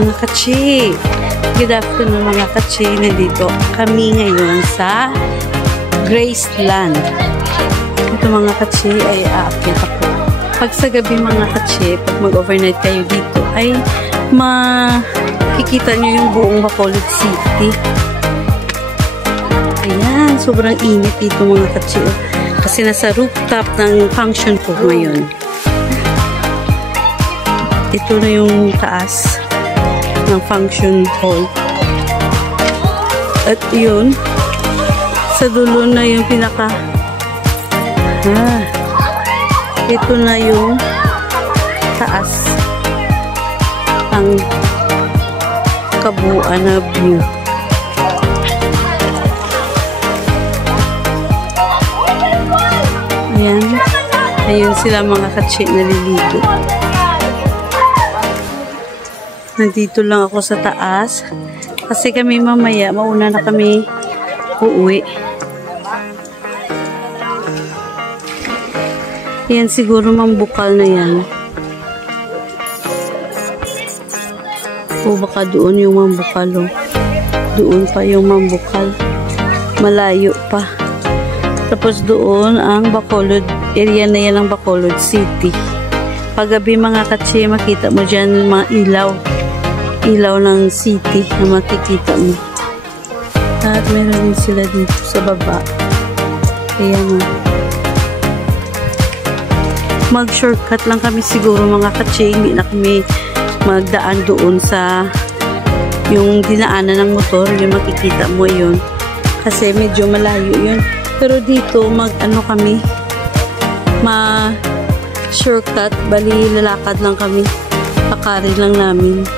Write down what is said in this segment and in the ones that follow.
Mga kachi, good afternoon mga kachi. Nandito kami ngayon sa Graceland. Ito mga kachi ay aakyat ako. Pag sa gabi mga kachi, pag mag-overnight kayo dito, ay makikita nyo yung buong Bacolod City. Ayan, sobrang init dito mga kachi. Kasi nasa rooftop ng function ko ngayon. Ito na yung taas ng function hall. At yun, sa dulo na yung pinaka ito na yung taas ang kabuuan na view. Ayan. Ayun sila mga katsi naliligo. Nandito lang ako sa taas. Kasi kami mamaya, mauna na kami uuwi. Yan siguro mambukal na yan. O baka doon yung mambukal. Oh. Doon pa yung mambukal. Malayo pa. Tapos doon ang Bacolod, area na yan ng Bacolod City. Paggabi mga katsi, makita mo dyan mga ilaw. Ilaw ng city na makikita mo. At meron din sila dito sa baba. Ayan o. Mag-shortcut lang kami siguro mga katsi. Hindi na kami magdaan doon sa yung dinaanan ng motor. Yung makikita mo yun. Kasi medyo malayo yun. Pero dito mag-ano kami ma-shortcut. Bali lalakad lang kami. Pakari lang namin.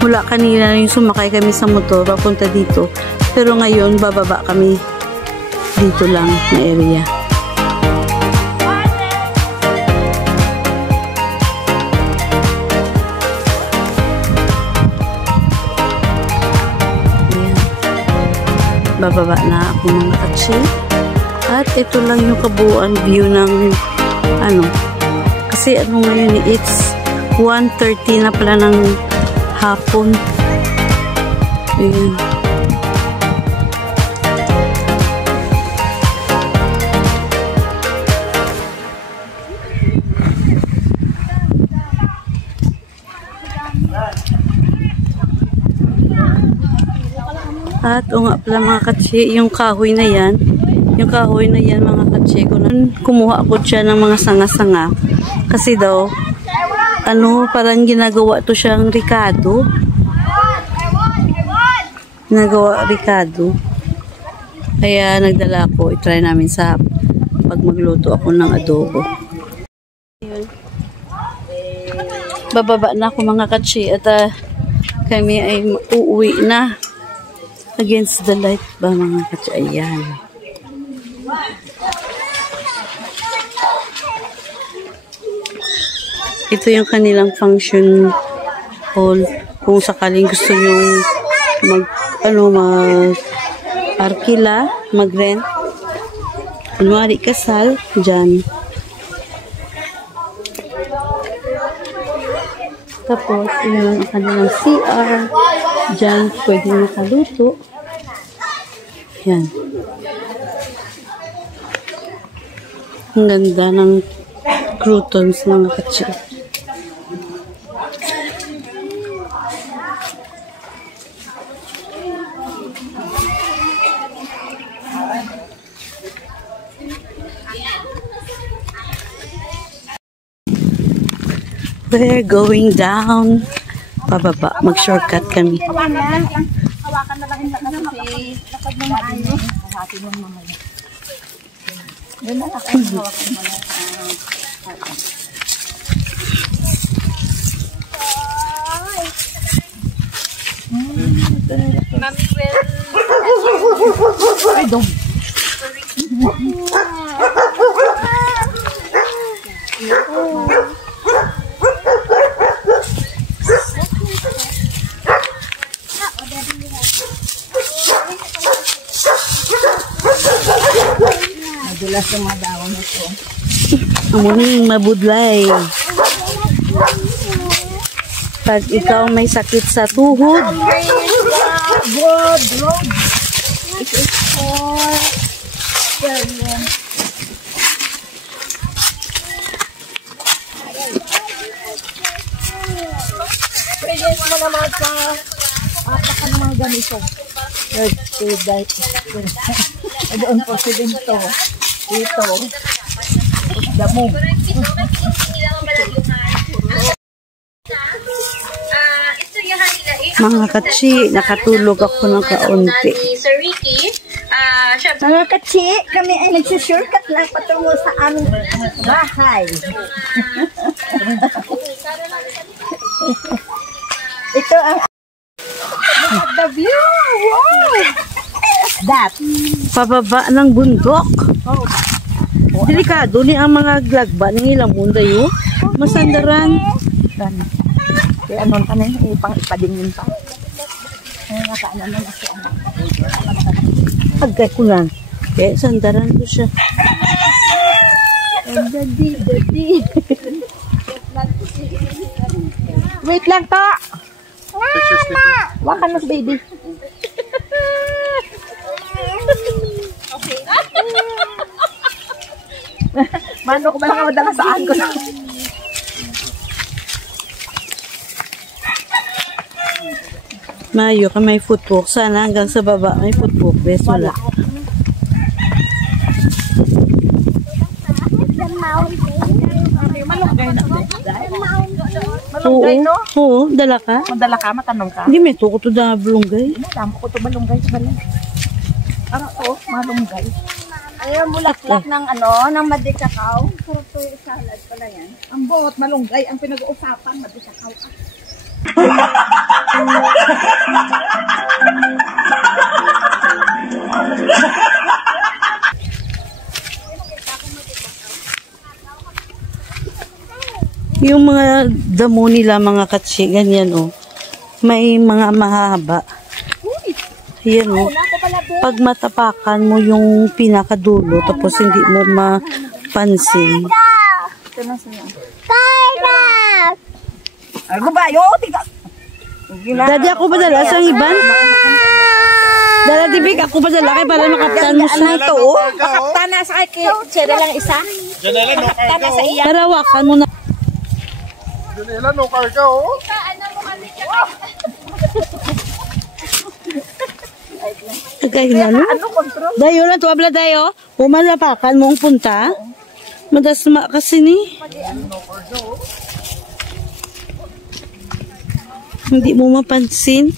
Mula kanina yung sumakay kami sa motor papunta dito. Pero ngayon bababa kami dito lang na area. Ayan. Bababa na ako mga katsi. At ito lang yung kabuuan view ng ano. Kasi ano ngayon, it's 1:30 na pala ng hapon. Ayan. At o nga pala mga katsi, yung kahoy na yan, mga katsi, kumuha ako dyan ng mga sanga-sanga. Kasi daw, parang ginagawa to siyang ricado. Kaya nagdala ako, itry namin sa pag magluto ako ng adobo. Bababa na ako mga katsi at kami ay uuwi na. Against the light ba mga katsi? Ayan. Ito yung kanilang function hall. Kung sakaling gusto nyong mag-arkila, mag-rent. Kunwari kasal, dyan. Tapos, yun ang kanilang CR. Dyan, pwede nakaluto. Yan. Ang ganda ng croutons mga katsi. We're going down. Pababa. Mag-shortcut kami. Hawakan na lang yung lakad ng ano. Hati ng mamaya. Doon na ako. Hawakan mo lang. Mami will... Ay, dong. Madulas yung mga dawang ito. Amuning mabudlay. Pag ikaw may sakit sa tuhod, It is for children. Present mo naman sa apak ka ng mga ganito. Doon po si Dito. Dito. Damo. mga katsi, nakatulog ako ng kaunti. Sir Ricky, Mga katsi, kami ay nagsusurkat lang patungo sa aming bahay. Ito ang the view. Wow! That. Pababa ng bundok. Delikado ni ang mga glagba ng ilang munda yun. Masandaran. Kaya anon ka na yung ipadingin pa. Kaya nga saan naman ako ang Agay ko lang. Kaya sandaran ko siya. daddy. Wait lang to. Waka na baby. Mano ko ba lang madala saan ko na? Mayo ka may footwalk. Sana hanggang sa baba may footwalk. Bes, wala. Malunggay, no? Oo, dala ka. Madala ka, matanong ka. Hindi may tuko to na bulunggay. Damo ko to malunggay sa balay. Ano to? Malunggay. Ayaw bulaklak ng ano, ng madikakaw. Sarap to yung salad pala yan. Ang buot, malunggay. Ang pinag-uusapan, madikakaw. Yung mga damo nila, mga katsi, ganyan oh. May mga mahaba. Yan oh. Pag matapakan mo yung pinakadulo, tapos hindi mo mapansin. Ito na siya. Ay, gubayo, tiga. Daddy, ako ba dala sa iban? Dala, Dibig, ako ba dala kay para makaptan mo siya? Ito, makaptan na sa kay Chera lang isa. Makaptan na sa iya. Karawakan mo na. Janela, no karga, oh. Kagay na, no? Ano kontrol? Dayo na, tuwabla dayo. Pumalapakan mo ang punta. Madasma kasi ni. Hindi mo mapansin.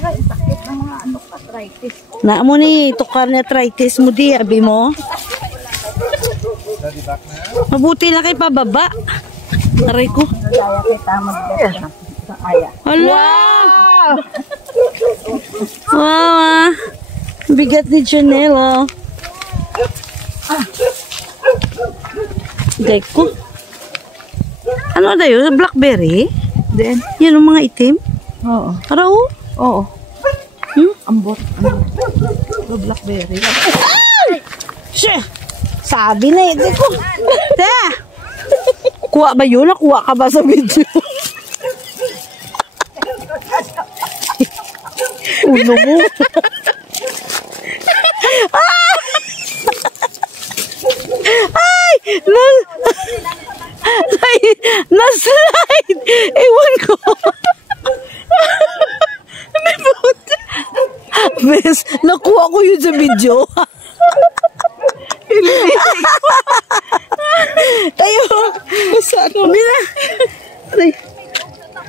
Ay, sakit ng mga ano, arthritis. Na mo ni, tukar na arthritis mo di, abi mo. Mabuti na kay pababa. Aray ko. Kaya kita mag-get sa aya. Hala! Wow, ah. Bigat ni Janela. Dek ko. Ano na yun? Blackberry? Then, Yan ang mga itim? oo. Araw? Oo. Hmm? Ambot. Ano? Blackberry. Siya! Sabi na ito ko. Te! Kuha ba yun? Nakuha ka ba sa video? Ulo mo. Ay! Na-slide! Ewan ko. May buti. Bes, nakuha ko yun sa video. Tayo. Saan mo? Mina.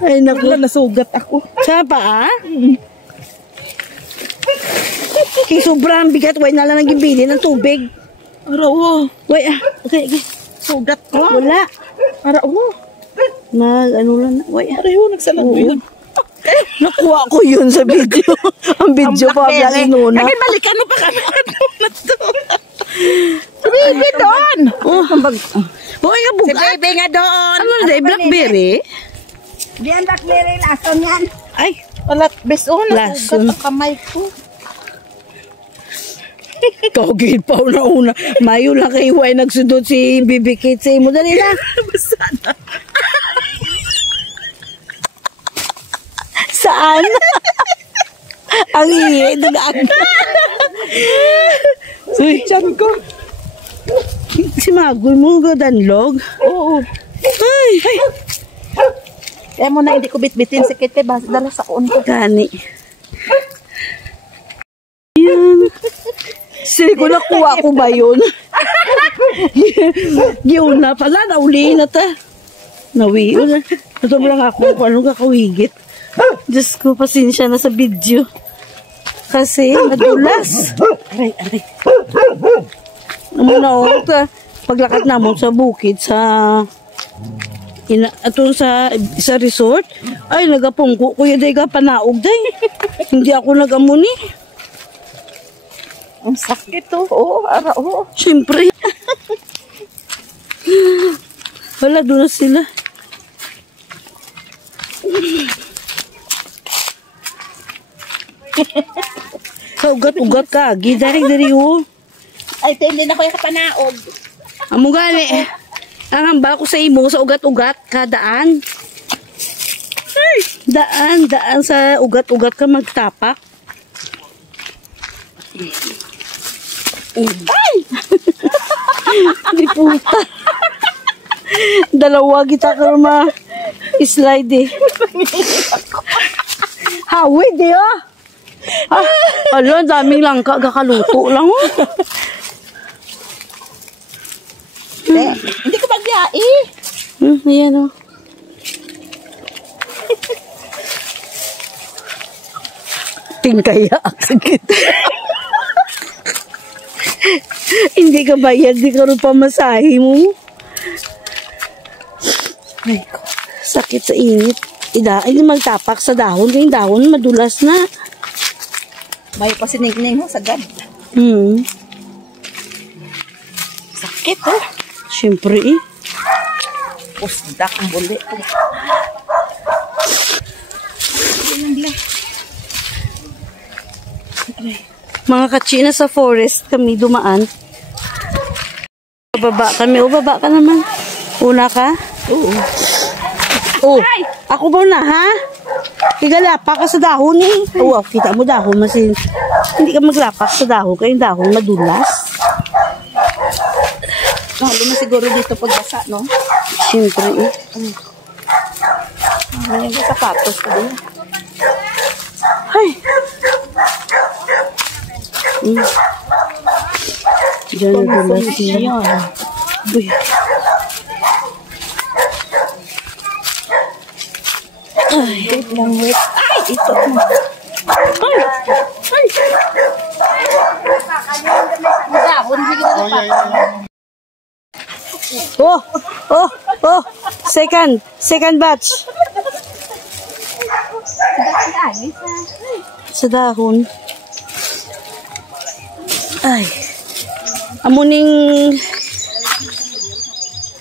Ay, naku. Nasugat ako. Sa paa? Kaya sobrang bigat. Why na lang nagibili ng tubig. Araw. Wait, okay, okay. Sugat ko. Wala. Araw. Ano lang. Wait. Araw, nagsalag mo yun. Nakuha ko yun sa video. Ang video pa lang inuna. Kaya balikan mo pa kami. Si Baby doon. Oh, hambag. Okay ka Si bugat. Baby nga doon. Ano na blackberry? Di ang blackberry. Lason yan. Ay, Wala, best oh, Lason. nasugat ang kamay ko. kagil pa una-una. Mayo lang kay Huway nagsundot si BB Kate sa imo. Dali na. Basta na. Saan? Ang iye, dugaan. Uy, Diyan ko. si Magoy mo, gadanlog. Oo. Ay, Kaya mo na hindi ko bitbitin si Kite. Basta dala sa kuon ko. gani. Yan. Sige ko nakuha ko ba yun? Yun na pala, nauli na ta. Nawiyo na. Sobrang ako kung anong kakawigit. Diyos ko, pasensya na sa video. Kasi madulas. Aray, aray. Muna o, paglakad namon sa bukid, sa ato sa resort, ay nagapungko ko yung dahiga panaog day. Hindi ako nagamuni. Ang sakit to. Oo, ara, oo. Siyempre. Wala, doon na sila. Kaugat-ugat ka. Gidari-dari o. Ay, hindi na ko yung kapanaog. Amo gani. Ang hamba ko sa imo sa ugat-ugat kadaan. Daan sa ugat-ugat ka magtapak. Ay! Di puta. Dalawa kita ka slide eh. Hawid eh ah. Ala, daming langka kakaluto lang oh. Hindi ko magyai. Ayan o. Tingkaya. Hindi ka bayad, di ka rin pamasahe mo. Ay ko, sakit sa init. Hindi magtapak sa dahon, kaya yung dahon madulas na. May pasinig-ning mo sagad. Sakit oh. Siyempre eh. Pusdak ang buli. Mga kachina sa forest kami dumaan. Baba kami. O, baba ka naman. Una ka? Oo. Oh, ako ba na ha? Igalapa ka sa dahon eh. Oo, kita mo dahon. Masin. Hindi ka maglapak sa dahon. Kaya yung dahon madulas. Lalo na siguro dito pagbasa, no? Siyempre eh. Ano yung sapatos ko din? Ay. Diyan na dulas siya. Uy. Ay, Wait lang, wait. Ay, ito. ay. Oh. Second batch. Sa dahon. Ay. Amuning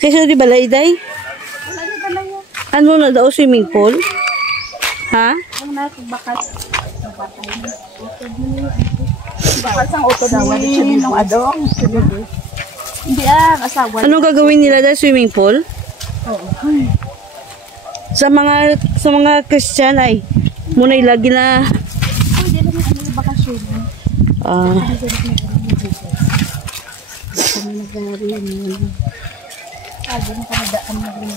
kasi di balay day? Ano na daw swimming pool? Ha? Ang bakas. Bakas ang auto daw. Hindi nung adong. Hindi asawa. Ano gagawin nila dahil swimming pool? Oo. Sa mga Christian ay muna ilagi na Hindi naman ano bakasyon. Kami nag-aari yan. Sabi na kami daan na rin.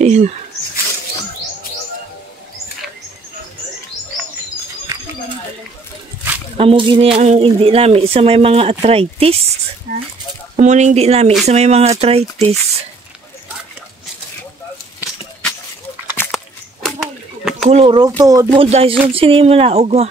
Ayan. Amo gini ang hindi lami sa may mga arthritis. Ha? Amo na hindi lami sa may mga arthritis. Kulurog to mo dahil sini mo na og.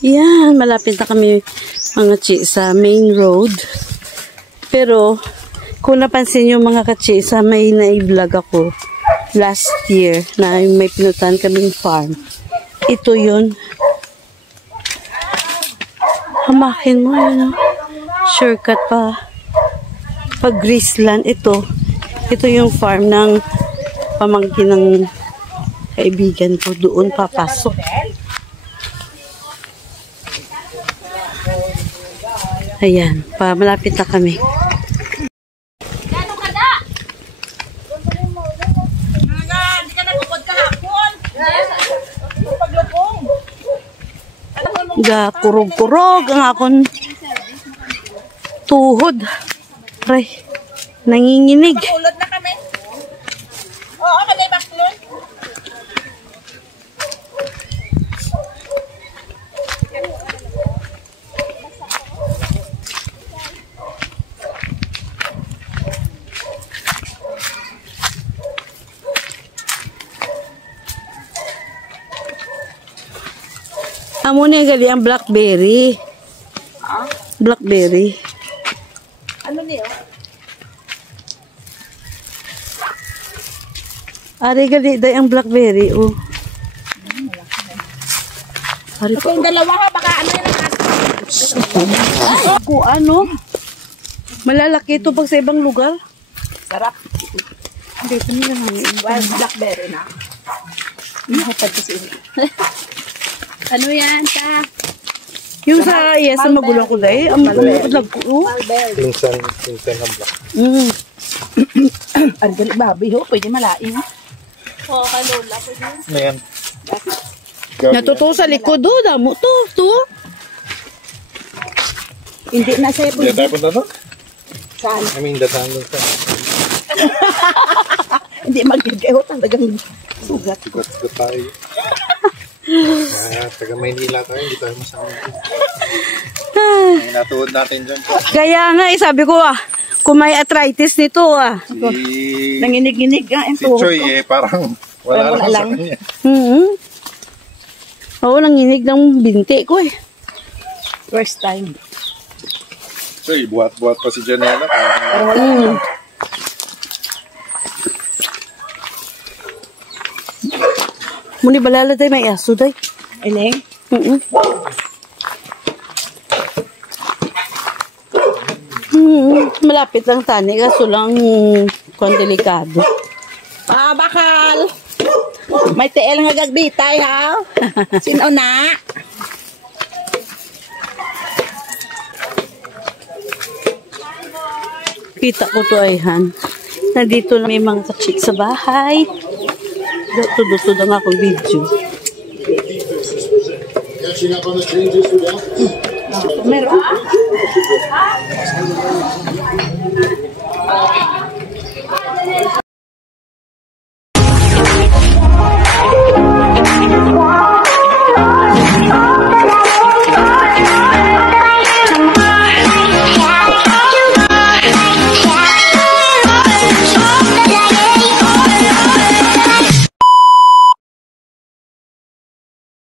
Yan, malapit na kami mga chi sa main road. Pero, kung napansin nyo mga kachi, sa may na-vlog ako last year na may pinutan kaming farm. Ito yun. Hamakin mo yun. Shortcut pa. Pag Graceland, ito yung farm ng pamangkin ng kaibigan ko. Doon papasok. Ayan, malapit na kami. Gano'n ka da? Hindi ka nagpupod kahapon. Paglupong. Kurog-kurog ang akong tuhod. Aray, nanginginig. Ulod na kami. Oo, kalay baklon. Amo na gali ang blackberry. Blackberry. Ano niyo? Ari gali day ang blackberry. Oh. Ari pa. Yung dalawa ha, baka ano yun ang Kung ano? Malalaki ito pag sa ibang lugar. sarap. Dito nila namin. Wild blackberry na. Mahutad kasi ini. Ano yan, ta? Yung sa sa magulang ko day, ang magulang ko. Malbel. Pinsan ng black. Ang gali babi ho, pwede malaing. Oo, kalola ko din. Ayan. Natuto sa likod do, damo to. Hindi na siya Hindi tayo punta to? saan. I mean, datahan doon sa. Hindi magigay talagang sugat. Sigot tayo. Taga Maynila tayo, hindi tayo masama. Ang natuod natin dyan. Kaya nga, sabi ko kung may arthritis nito Nanginig-ginig nga Si Choy parang wala lang sa kanya. Oo, nanginig ng binti ko eh. First time. Choy, buhat-buhat pa si Janela. Muni balala day may aso day. Iling? Malapit lang tani kaso lang kung delikado. Bakal! May TL nga gagbitay ha? Sino na? Kita ko to ay han. Nandito na may mga kachik sa bahay. Duto lang akong video. Meron?